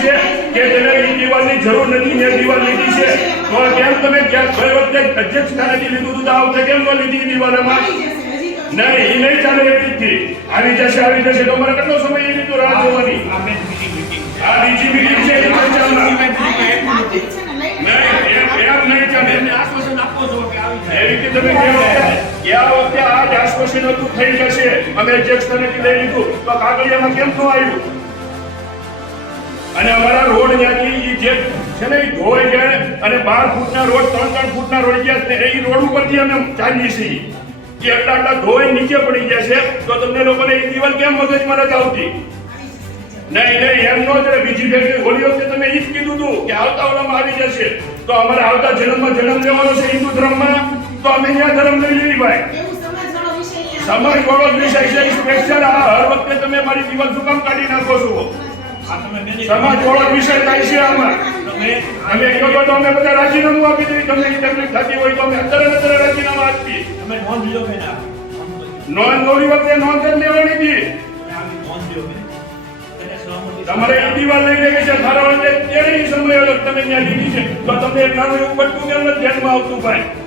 લીધી છે કે તેને એ દિવાલની જરૂર નથી ને દિવાલ લીધી છે તો કેમ તમે ગઈ વખતે અધ્યક્ષ સ્થાનેથી લીધું હતું તો આ વખતે કેમ ન લીધી દિવાલમાં નહીં એ નહીં ચાલે એ રીતથી આવી જશે તો મારે કેટલો સમય એ રીતનું રાહ જોવાની આ બીજી મીટિંગ છે એ ચર્ચામાં નહીં ચાલે આશ્વાસન આપો છો કે આવી જાય એ રીતે તમે ગયા વખતે આ જ આશ્વાસન હતું થઈ જશે અમે અધ્યક્ષ સ્થાનેથી લઈ લીધું તો કાગળિયામાં કેમ ન આવ્યું અને અમારા રોડ ત્યાંથી જે છે ને ધોઈ ગયા અને 12 ફૂટના રોડ 3 ફૂટના રોડ ગયા એ રોડ ઉપરથી અમે ચાલીએ છીએ કે આટલા ધોઈ નીચે પડી ગયા છે તો તમને લોકોને એ દિવાલ કેમ મગજમાં નથી આવતી નહીં એમ નો જ બીજી ફેક્ટરી હોળી વખતે તમે એ જ કીધું હતું કે આવતા ઓલામાં આવી જશે તો અમારે આવતા જન્મ લેવાનો છે હિન્દુ ધર્મમાં તો અમે ત્યાં ધર્મ લઈ લેવી ભાઈ સમાજ વાળો જ વિષય છે સ્પેશિયલ આ હર વખતે તમે મારી દિવાલ શું કામ કાઢી નાખો છો સમાજ વાળો વિષય થાય છે આમાં અમે કહો તો અમે બધા રાજીનામું આપી દઈએ તમને તકલીફ થતી હોય તો અમે અત્યારે રાજીનામું આપીએ તમે નોંધ લો કે ના નોંધ નોરી વખતે નોંધ જ લેવાની હતી તમારે એ દિવાલ લઈ લેવી છે ધારા વખતે તેની સમય અલગ તમે ત્યાં લીધી છે તો તમને નાનું એવું બટકું કેમ ધ્યાનમાં આવતું ભાઈ